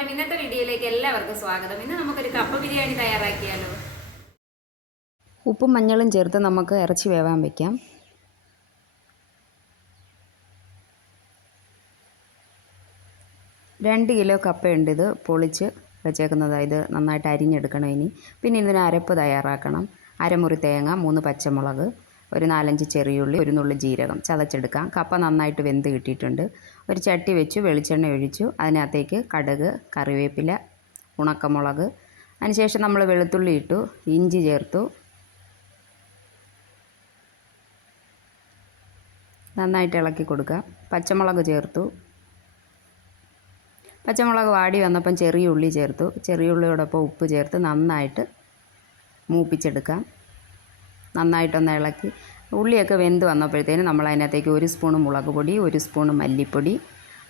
നമസ്കാരം. ഇന്നത്തെ വീഡിയോയിലേക്ക് എല്ലാവർക്കും സ്വാഗതം. ഇന്ന് നമുക്കൊരു കപ്പ ബിരിയാണി തയ്യാറാക്കിയാലോ. ഉപ്പും മഞ്ഞളും ചേർത്ത് നമുക്ക് ഇറച്ചി വേവാൻ വെക്കാം. രണ്ട് കിലോ കപ്പയുണ്ട്. ഇത് പൊളിച്ച് വെച്ചേക്കുന്നതാണ്. ഇത് നന്നായിട്ട് അരിഞ്ഞെടുക്കണം ഇനി. പിന്നെ ഇതിന് അരപ്പ് തയ്യാറാക്കണം. അരമുറി തേങ്ങ, 3 പച്ചമുളക്, ഒരു 4-5 ചെറിയുള്ളി, ഒരു നുള്ളി ജീരകം ചതച്ചെടുക്കാം. കപ്പ നന്നായിട്ട് വെന്ത് കിട്ടിയിട്ടുണ്ട്. ഒരു ചട്ടി വെച്ചു, വെളിച്ചെണ്ണ ഒഴിച്ചു. അതിനകത്തേക്ക് കടുക്, കറിവേപ്പില, ഉണക്കമുളക്, അതിനുശേഷം നമ്മൾ വെളുത്തുള്ളി ഇട്ടു, ഇഞ്ചി ചേർത്തു. നന്നായിട്ട് ഇളക്കി കൊടുക്കുക. പച്ചമുളക് ചേർത്തു. പച്ചമുളക് വാടി വന്നപ്പം ചെറിയ ഉള്ളി ചേർത്തു. ചെറിയ ഉള്ളിയോടൊപ്പം ഉപ്പ് ചേർത്ത് നന്നായിട്ട് മൂപ്പിച്ചെടുക്കാം. നന്നായിട്ടൊന്ന് ഇളക്കി ഉള്ളിയൊക്കെ വെന്ത് വന്നപ്പോഴത്തേനും നമ്മൾ അതിനകത്തേക്ക് 1 സ്പൂണ് മുളക് പൊടി, 1 സ്പൂണ് മല്ലിപ്പൊടി,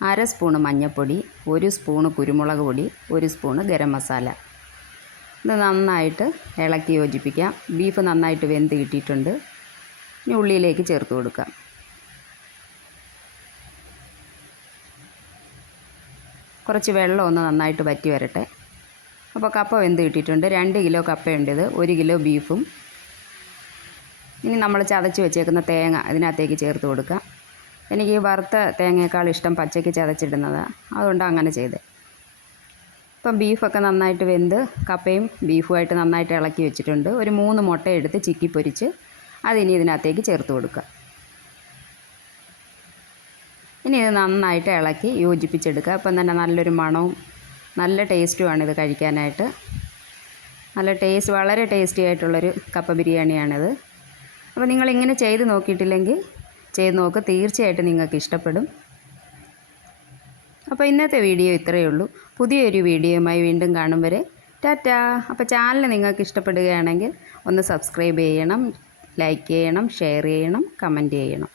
1/2 സ്പൂണ് മഞ്ഞൾപ്പൊടി, 1 സ്പൂണ് കുരുമുളക് പൊടി, 1 സ്പൂണ് ഗരം മസാല, ഇത് നന്നായിട്ട് ഇളക്കി യോജിപ്പിക്കാം. ബീഫ് നന്നായിട്ട് വെന്ത് കിട്ടിയിട്ടുണ്ട്. ഇനി ഉള്ളിയിലേക്ക് ചേർത്ത് കൊടുക്കാം. കുറച്ച് വെള്ളം ഒന്ന് നന്നായിട്ട് വറ്റി വരട്ടെ. അപ്പോൾ കപ്പ വെന്ത് കിട്ടിയിട്ടുണ്ട്. 2 കിലോ കപ്പയുണ്ട്. ഇത് 1 കിലോ ബീഫും. ഇനി നമ്മൾ ചതച്ച് വെച്ചേക്കുന്ന തേങ്ങ ഇതിനകത്തേക്ക് ചേർത്ത് കൊടുക്കാം. എനിക്ക് വറുത്ത തേങ്ങയേക്കാൾ ഇഷ്ടം പച്ചയ്ക്ക് ചതച്ചിടുന്നതാണ്, അതുകൊണ്ട് അങ്ങനെ ചെയ്തത്. ഇപ്പം ബീഫൊക്കെ നന്നായിട്ട് വെന്ത് കപ്പയും ബീഫുമായിട്ട് നന്നായിട്ട് ഇളക്കി വെച്ചിട്ടുണ്ട്. ഒരു 3 മുട്ട എടുത്ത് ചിക്കി പൊരിച്ച് അതിനി ഇതിനകത്തേക്ക് ചേർത്ത് കൊടുക്കുക. ഇനി ഇത് നന്നായിട്ട് ഇളക്കി യോജിപ്പിച്ചെടുക്കുക. അപ്പം തന്നെ നല്ലൊരു മണവും നല്ല ടേസ്റ്റുമാണ് ഇത് കഴിക്കാനായിട്ട്. വളരെ ടേസ്റ്റി ആയിട്ടുള്ളൊരു കപ്പ ബിരിയാണിയാണിത്. അപ്പോൾ നിങ്ങളിങ്ങനെ ചെയ്ത് നോക്കിയിട്ടില്ലെങ്കിൽ ചെയ്ത് നോക്ക്, തീർച്ചയായിട്ടും നിങ്ങൾക്ക് ഇഷ്ടപ്പെടും. അപ്പോൾ ഇന്നത്തെ വീഡിയോ ഇത്രയേ ഉള്ളൂ. പുതിയൊരു വീഡിയോയുമായി വീണ്ടും കാണും വരെ ടാറ്റാ. അപ്പോൾ ചാനൽ നിങ്ങൾക്ക് ഇഷ്ടപ്പെടുകയാണെങ്കിൽ ഒന്ന് സബ്സ്ക്രൈബ് ചെയ്യണം, ലൈക്ക് ചെയ്യണം, ഷെയർ ചെയ്യണം, കമൻറ്റ് ചെയ്യണം.